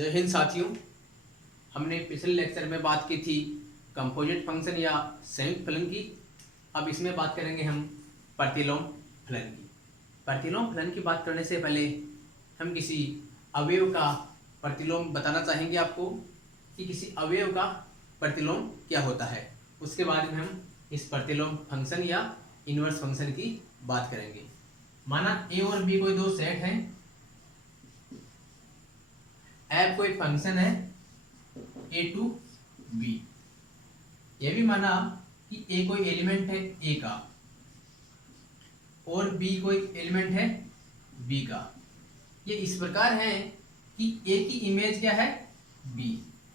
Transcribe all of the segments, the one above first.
जय हिंद साथियों। हमने पिछले लेक्चर में बात की थी कंपोजिट फंक्शन या संयुक्त फलन की। अब इसमें बात करेंगे हम प्रतिलोम फलन की। प्रतिलोम फलन की बात करने से पहले हम किसी अवयव का प्रतिलोम बताना चाहेंगे आपको कि किसी अवयव का प्रतिलोम क्या होता है। उसके बाद में हम इस प्रतिलोम फंक्शन या इनवर्स फंक्शन की बात करेंगे। माना ए और बी कोई दो सेट हैं। एफ कोई फंक्शन है ए टू बी। यह भी माना कि ए कोई एलिमेंट है ए का और बी कोई एलिमेंट है बी का। ये इस प्रकार है कि ए की इमेज क्या है b,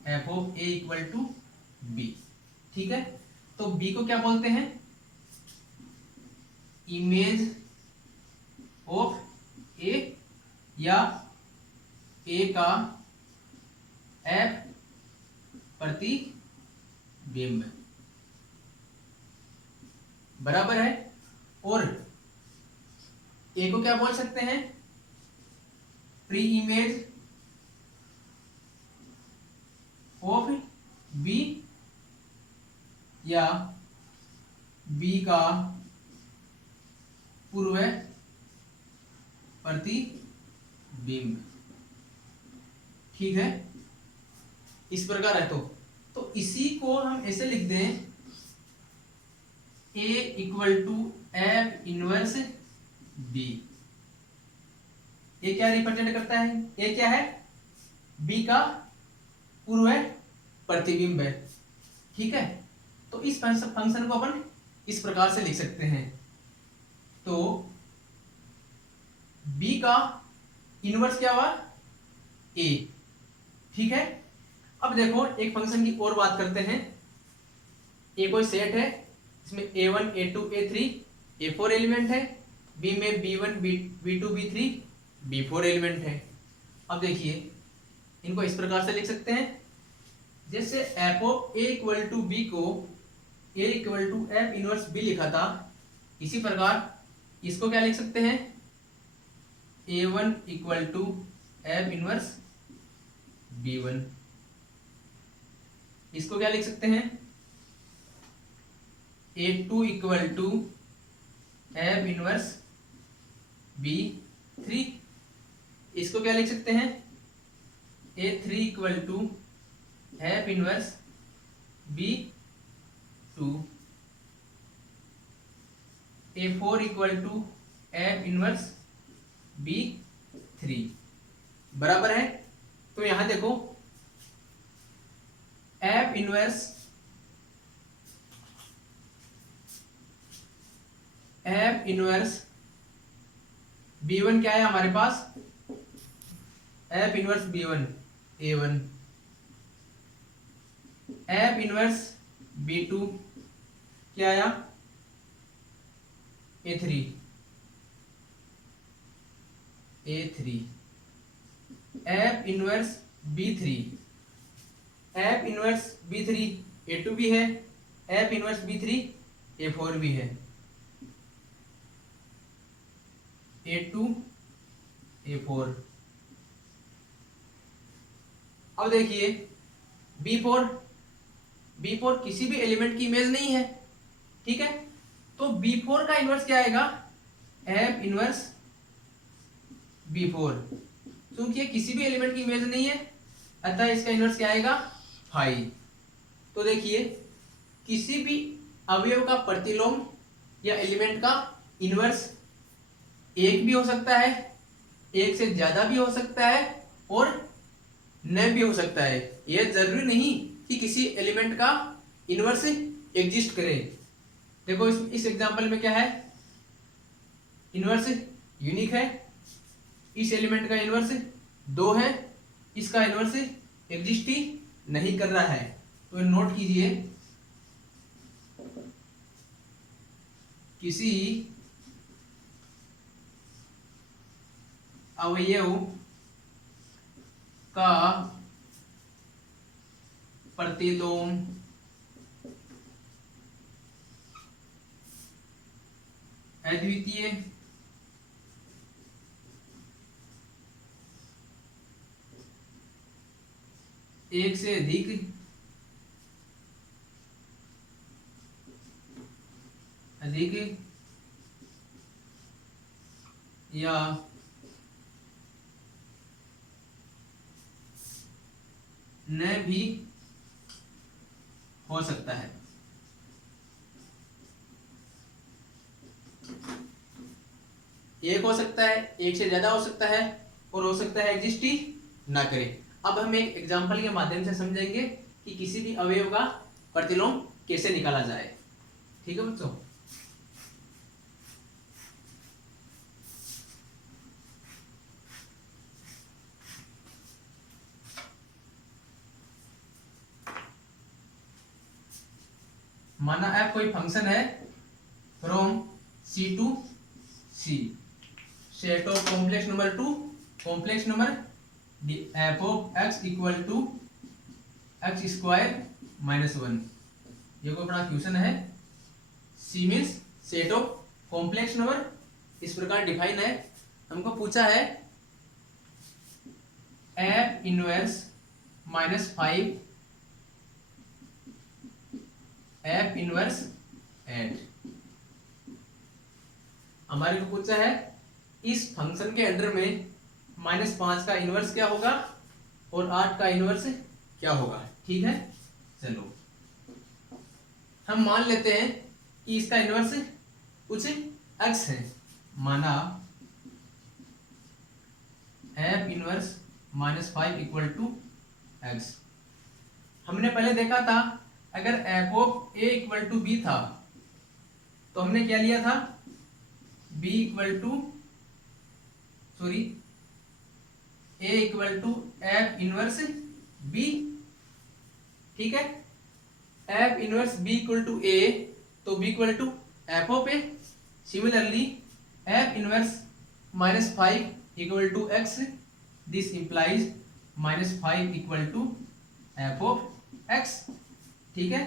f of a equal to b. ठीक है, तो बी को क्या बोलते हैं इमेज ऑफ ए या ए का एफ प्रतिबिंब बराबर है। और ए को क्या बोल सकते हैं प्री इमेज ऑफ बी या बी का पूर्व प्रतिबिंब। ठीक है, इस प्रकार है। तो इसी को हम ऐसे लिख दें a equal to f inverse b. ये क्या रिप्रेजेंट करता है, ये क्या है बी का पूर्व प्रतिबिंब है। ठीक है, तो इस फंक्शन को अपन इस प्रकार से लिख सकते हैं। तो बी का इनवर्स क्या हुआ ए। ठीक है, अब देखो एक फंक्शन की और बात करते हैं। ए कोई सेट है, इसमें a1 a2 a3 a4 element है, बी में b1 b2 b3 b4 element है। अब देखिए इनको इस प्रकार से लिख सकते हैं, जैसे f of a equal to b को a equal to f inverse b लिखा था, इसी प्रकार इसको क्या लिख सकते हैं a1 equal to f inverse b1। इसको क्या लिख सकते हैं a2 equal to f inverse b3। इसको क्या लिख सकते हैं a3 equal to f inverse b2। a4 equal to f inverse b3 बराबर है। तो यहां देखो एफ इनवर्स b1 क्या है हमारे पास f inverse b1 a1, f inverse b2 क्या आया a3, F inverse b3, F inverse b3 a2 भी है, एफ इनवर्स b3 a4 भी है, a2 a4। अब देखिए b4 किसी भी एलिमेंट की इमेज नहीं है। ठीक है, तो b4 का इनवर्स क्या आएगा एफ इनवर्स b4। क्योंकि ये किसी भी एलिमेंट की इमेज नहीं है, अतः इसका इनवर्स क्या आएगा 5। तो देखिए किसी भी अवयव का प्रतिलोम या एलिमेंट का इनवर्स एक भी हो सकता है, एक से ज्यादा भी हो सकता है और न भी हो सकता है। यह जरूरी नहीं कि किसी एलिमेंट का इनवर्स एग्जिस्ट करे। देखो इस एग्जांपल में क्या है इनवर्स यूनिक है, इस एलिमेंट का इनवर्स 2 है, इसका इनवर्स एग्जिस्ट ही नहीं कर रहा है। तो नोट कीजिए किसी अवयव का प्रतिलोम अद्वितीय एक से अधिक या न भी हो सकता है। एक हो सकता है, एक से ज्यादा हो सकता है, और हो सकता है एग्जिस्ट ही ना करे। अब हम एक एग्जांपल के माध्यम से समझेंगे कि किसी भी अवयव का प्रतिलोम कैसे निकाला जाए। ठीक है बच्चों। माना f कोई फंक्शन है from C to C, set of complex number 2, complex number f of x equal to x square minus 1। ये कोई अपना क्वेश्चन है। C means set of complex number, इस प्रकार डिफाइन है। हमको पूछा है f inverse minus 5 f inverse 8। हमारे को पूछा है इस फंक्शन के अंडर में -5 का इनवर्स क्या होगा और 8 का इनवर्स क्या होगा। ठीक है, चलो हम मान लेते हैं कि इसका इनवर्स कुछ x है। माना f inverse -5 equal to x। हमने पहले देखा था अगर f of a equal to b था तो हमने क्या लिया था, b equal to a equal to f inverse b। ठीक है, f inverse b equal to a तो b equal to f of a। Similarly f inverse -5 equal to x, this implies -5 equal to f of x। ठीक है,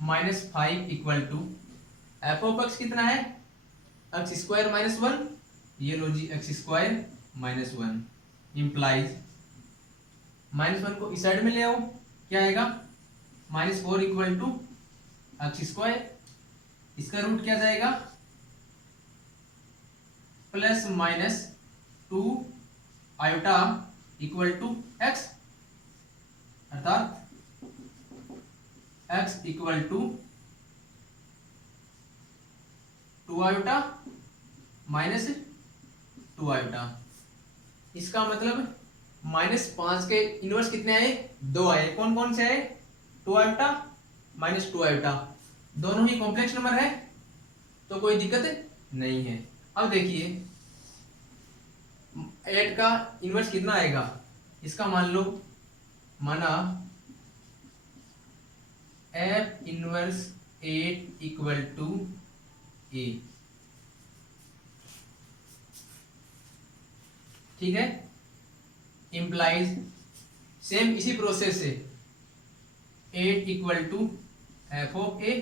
-5 equal to f of x कितना है, x square minus 1। ये लो जी x square minus 1 implies -1 को इस side में ले आओ, क्या आएगा -4 इक्वल टू x स्क्वायर। इसका रूट क्या जाएगा, plus minus 2 iota equal to x, अर्थात x equal to 2 iota minus 2 iota. इसका मतलब -5 के इनवर्स कितने आए, 2 आए। कौन कौन से आए, 2 आयोटा माइनस 2 आयोटा, दोनों ही कॉम्प्लेक्स नंबर है तो कोई दिक्कत नहीं है। अब देखिए 8 का इनवर्स कितना आएगा, इसका मान लो, माना f inverse 8 equal to a। ठीक है, इंप्लाइज सेम इसी प्रोसेस से 8 equal to f of a,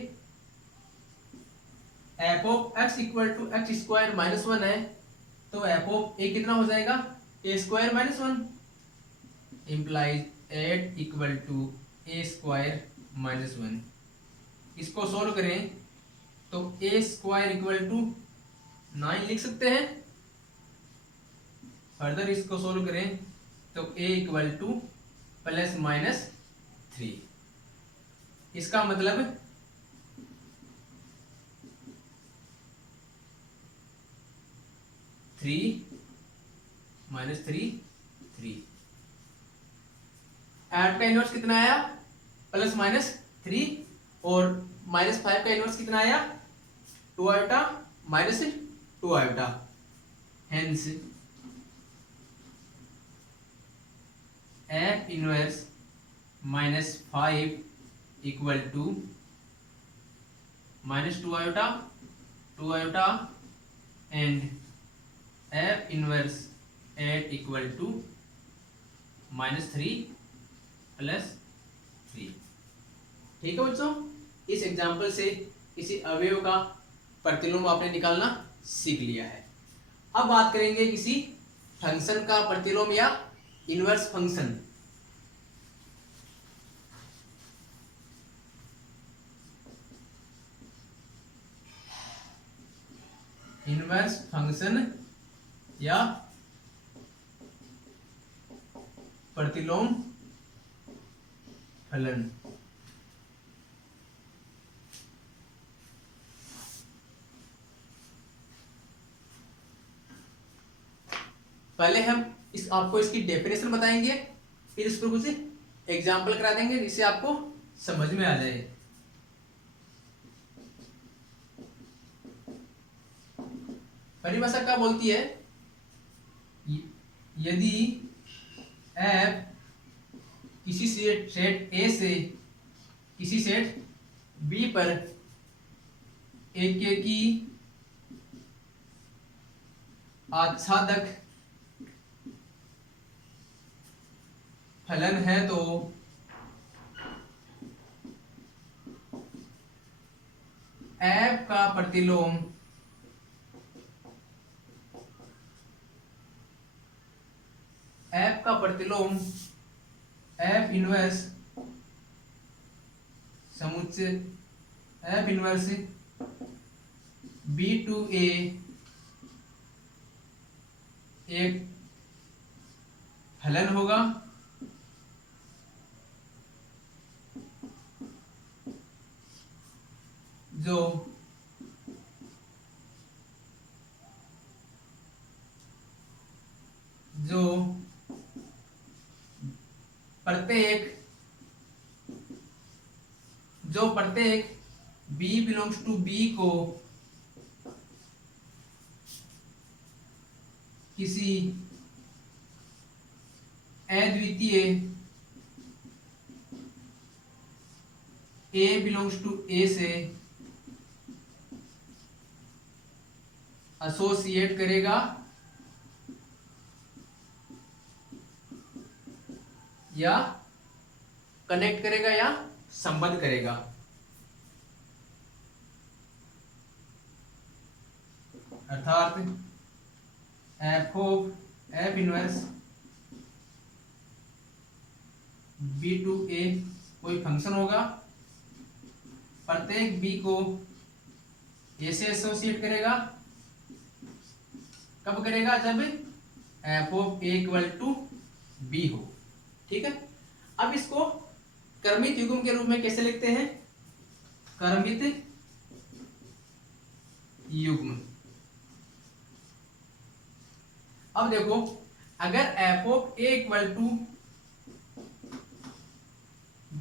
f of x equal to x square minus 1 है तो f ऑफ a कितना हो जाएगा, a square minus 1 implies 8 equal to a square minus 1। इसको सॉल्व करें तो a स्क्वायर इक्वल टू 9 लिख सकते हैं। फर्दर इसको सॉल्व करें तो a equal two plus minus 3। इसका मतलब थ्री माइनस 3 3। 8 का इनवर्स कितना आया, प्लस माइनस 3, और -5 का इनवर्स कितना आया, 2 iota minus 2 iota. Hence f inverse -5 equal to -2 iota 2 iota and f inverse 8 equal to -3 plus 3। ठीक है बच्चों, इस एग्जाम्पल से किसी अवयव का प्रतिलोम आपने निकालना सीख लिया है। अब बात करेंगे किसी फंक्शन का प्रतिलोम या इनवर्स फंक्शन। इनवर्स फंक्शन या प्रतिलोम फलन। पहले हम आपको इसकी डेफिनेशन बताएंगे, फिर इस पर कुछ एग्जाम्पल करा देंगे जिससे आपको समझ में आ जाए। परिभाषा क्या बोलती है, यदि f किसी सेट A से किसी सेट B पर एकेकी आच्छादक फलन है तो f का प्रतिलोम f इनवर्स समुच्चय f inverse B to A एक फलन होगा जो प्रत्येक B बिलोंग्स टू B को किसी अद्वितीय A बिलोंग्स टू A से एसोसिएट करेगा या कनेक्ट करेगा या संबद्ध करेगा। अर्थात f inverse B to A कोई फंक्शन होगा, प्रत्येक B को A से एसोसिएट करेगा। कब करेगा, जब f(a) = B हो। ठीक है, अब इसको क्रमित युग्म के रूप में कैसे लिखते हैं, क्रमित युग्म। अब देखो, अगर f(a) =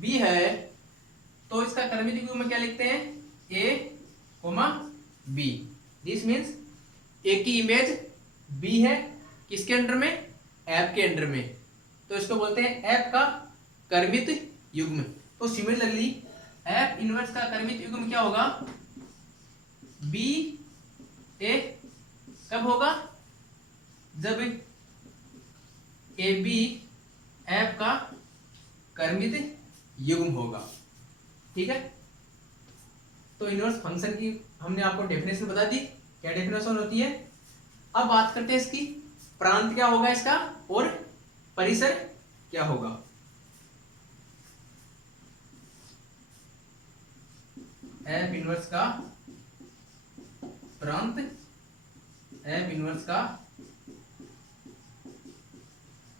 B है तो इसका क्रमित युग्म में क्या लिखते हैं, a, b। This means a की इमेज b है, किसके अंडर में, f के अंडर में, तो इसको बोलते हैं f का क्रमित युग्म। तो सिमिलरली f इनवर्स का क्रमित युग्म क्या होगा, b a। कब होगा, जब ab f का क्रमित युग्म होगा। ठीक है, तो इनवर्स फंक्शन की हमने आपको डेफिनेशन बता दी, क्या डेफिनेशन होती है। अब बात करते हैं इसकी प्रांत क्या होगा इसका और परिसर क्या होगा। f इनवर्स का प्रांत, f इनवर्स का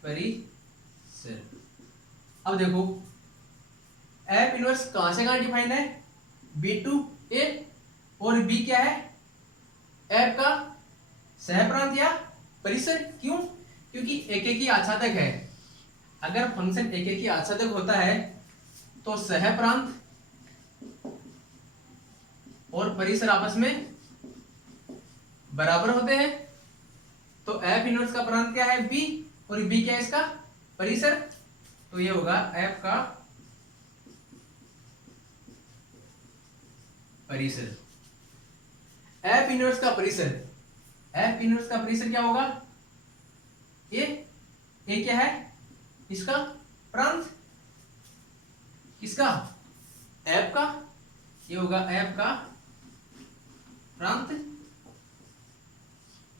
परिसर। अब देखो f इनवर्स कहां से कहां डिफाइंड है, B टू A, और B क्या है, f का सह प्रांत या परिसर। क्यों, क्योंकि एकेकी आच्छादक है। अगर फंक्शन एकेकी आच्छादक होता है तो सह प्रांत और परिसर आपस में बराबर होते हैं। तो f इनवर्स का प्रांत क्या है, B, और B क्या है इसका परिसर, तो ये होगा f का परिसर। f इनवर्स का परिसर, f इनवर्स का परिसर क्या होगा, a क्या है इसका प्रांत, किसका, f का, ये होगा f का प्रांत।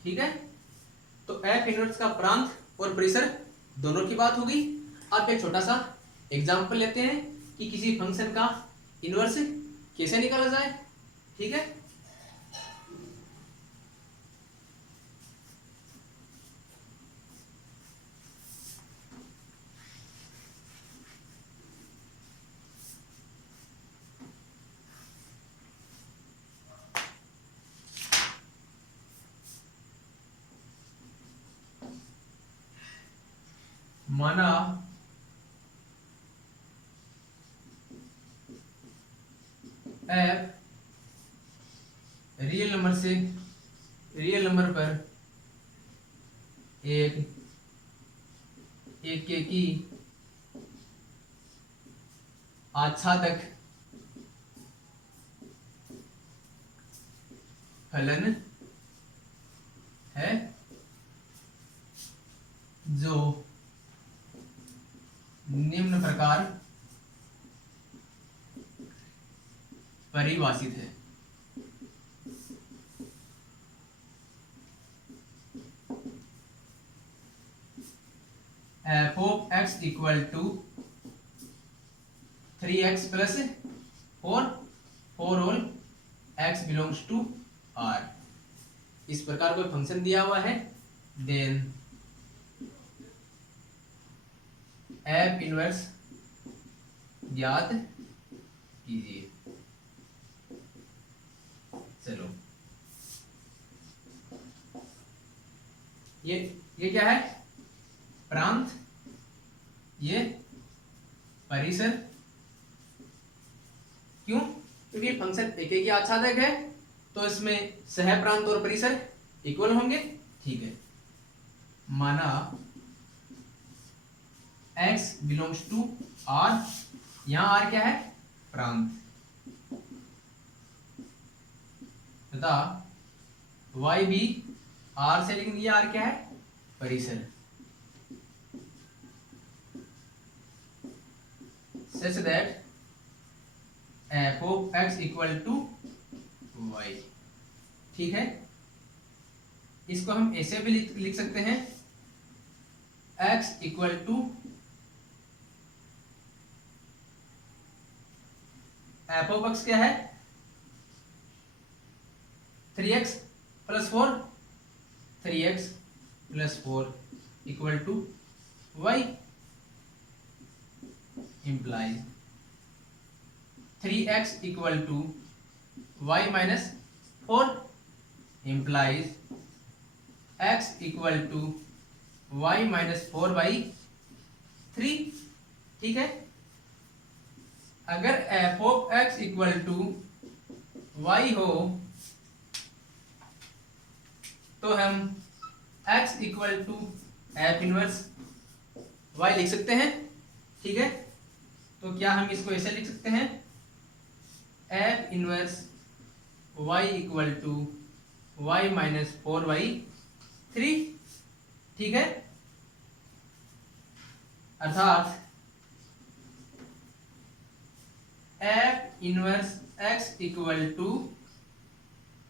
ठीक है, तो f इनवर्स का प्रांत और परिसर दोनों की बात होगी। अब एक छोटा सा एग्जांपल लेते हैं कि किसी फंक्शन का इनवर्स कैसे निकाला जाए। ठीक है, माना एफ रियल नंबर पर एक की आच्छादक फलन है जो निम्न प्रकार परिभाषित है। F of x equal to 3x plus 4 for all x belongs to R। इस प्रकार कोई फंक्शन दिया हुआ है, देन एफ इनवर्स ज्ञात कीजिए। चलो ये क्या है? प्रांत, ये परिसर। क्यों? क्योंकि फंक्शन एक की आच्छादक है, तो इसमें सह प्रांत और परिसर इक्वल होंगे। ठीक है, माना x बिलोंग्स टू R, यहां R क्या है? प्रांत, तथा y भी R से, लेकिन ये R क्या है? परिसर। such that f of x equal to y। ठीक है, इसको हम ऐसे भी लिख सकते हैं, x equal to f of x क्या है? 3x plus 4, 3x plus 4 equal to y, implies 3x equal to y minus 4 implies x equal to y minus 4 by 3। ठीक है, अगर f of x equal to y हो तो हम x equal to f inverse y लिख सकते हैं। ठीक है, तो क्या हम इसको ऐसे लिख सकते हैं, f inverse y equal to y minus 4/3। ठीक है, अर्थात f inverse x equal to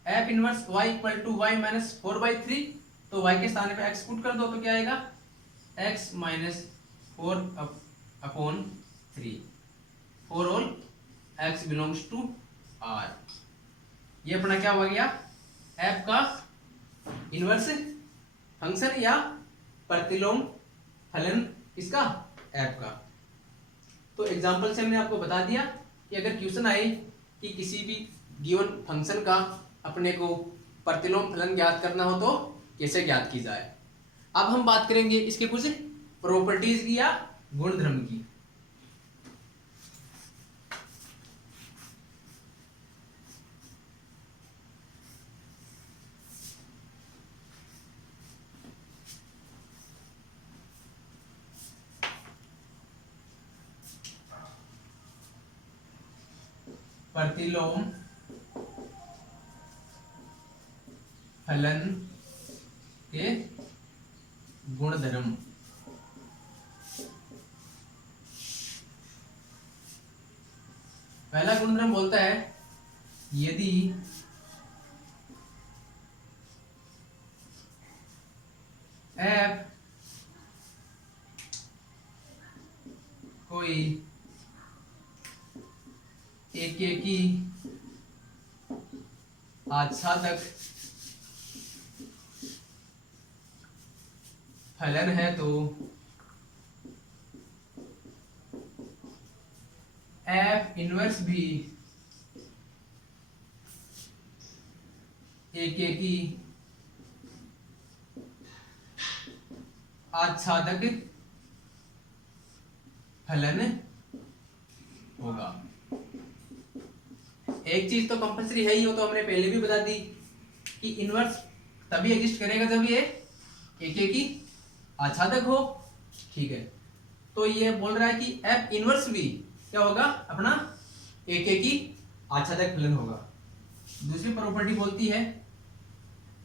f inverse y equal to y minus 4/3। तो y के स्थान पे x पुट कर दो तो क्या आएगा, x minus 4/3 for all x belongs to R। ये अपना क्या हो गया, f का इनवर्स फंक्शन या प्रतिलोम फलन इसका f का। तो एग्जांपल से हमने आपको बता दिया कि अगर क्वेश्चन आए कि किसी भी गिवन फंक्शन का अपने को प्रतिलोम फलन ज्ञात करना हो तो कैसे ज्ञात की जाए। अब हम बात करेंगे इसके कुछ प्रॉपर्टीज की या गुणधर्म की। प्रतिलोम फलन के गुणधर्म। पहला गुणधर्म बोलता है, यदि f कोई एकेकी आच्छादक फलन है तो f इनवर्स भी एकेकी आच्छादक फलन होगा। एक चीज तो कंपलसरी है ही, हो तो हमने पहले भी बता दी कि इनवर्स तभी एग्जिस्ट करेगा जब ये एक एक ही आच्छादक हो। ठीक है, तो ये बोल रहा है कि एफ इनवर्स भी क्या होगा, अपना एक एक ही आच्छादक फलन होगा। दूसरी प्रॉपर्टी बोलती है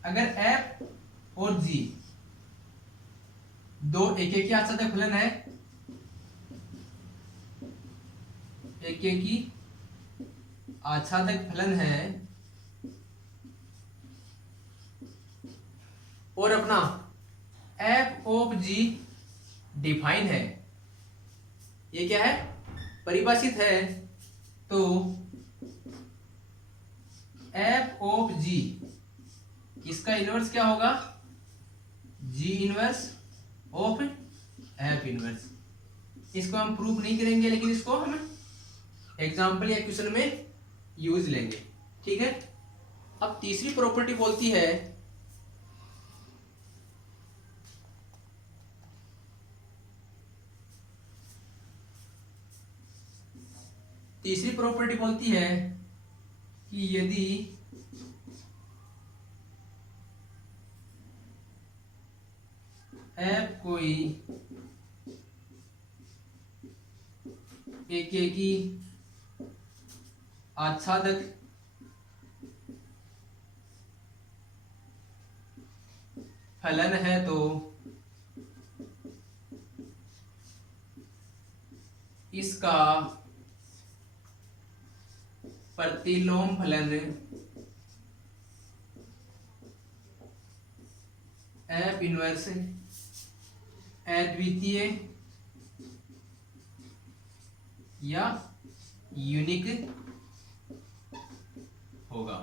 अगर एफ और जी दो एक एक ही आच्छादक फलन है, एक एक ही आच्छादक फलन है, और अपना एफ ऑफ जी डिफाइन है, ये क्या है, परिभाषित है, तो एफ ऑफ जी इसका इनवर्स क्या होगा, जी इनवर्स ऑफ एफ इनवर्स। इसको हम प्रूफ नहीं करेंगे, लेकिन इसको हम एग्जाम्पल या क्वेश्चन में यूज लेंगे। ठीक है, अब तीसरी प्रॉपर्टी बोलती है कि यदि एफ कोई एक ही आच्छादक फलन है, तो इसका प्रतिलोम फलन एफ इनवर्स अद्वितीय या यूनिक होगा।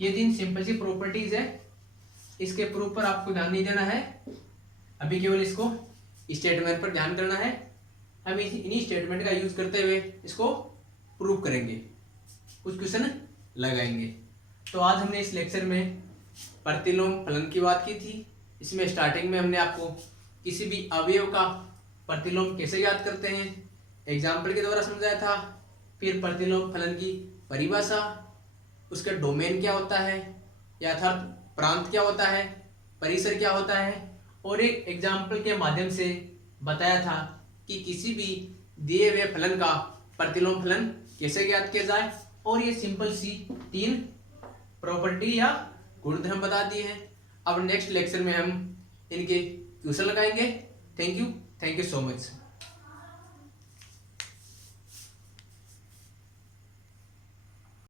ये तीन सिंपल सी प्रॉपर्टीज है, इसके प्रूफ पर आपको ध्यान नहीं देना है, अभी केवल इसको स्टेटमेंट पर ध्यान करना है। हम इन्हीं स्टेटमेंट का यूज करते हुए इसको प्रूफ करेंगे, कुछ क्वेश्चन लगाएंगे। तो आज हमने इस लेक्चर में प्रतिलोम फलन की बात की थी। इसमें स्टार्टिंग में हमने आपको किसी भी अवयव का प्रतिलोम कैसे याद करते हैं एग्जाम्पल के द्वारा समझाया था। फिर प्रतिलोम फलन की परिभाषा, उसका डोमेन क्या होता है, यथार्थ प्रांत क्या होता है, परिसर क्या होता है, और एक एग्जाम्पल के माध्यम से बताया था कि किसी भी दिए हुए फलन का प्रतिलोम फलन कैसे ज्ञात किया जाए। और ये सिंपल सी तीन प्रॉपर्टी या गुणधर्म बता दिए हैं। अब नेक्स्ट लेक्चर में हम इनके क्वेश्चन लगाएंगे। Thank you so much.